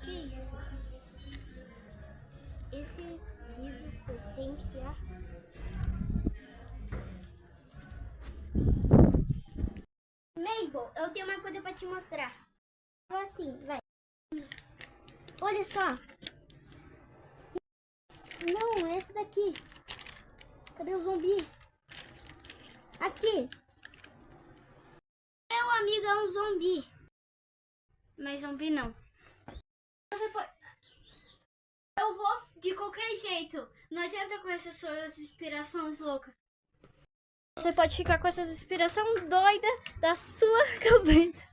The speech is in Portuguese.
Que isso? Esse livro pertence a... Mabel, eu tenho uma coisa pra te mostrar. Assim, vai. Olha só. Não, é esse daqui. Cadê o zumbi? Aqui. Meu amigo é um zumbi. Mas zumbi não. Você pode... Eu vou de qualquer jeito. Não adianta com essas suas inspirações loucas. Você pode ficar com essas inspirações doidas da sua cabeça.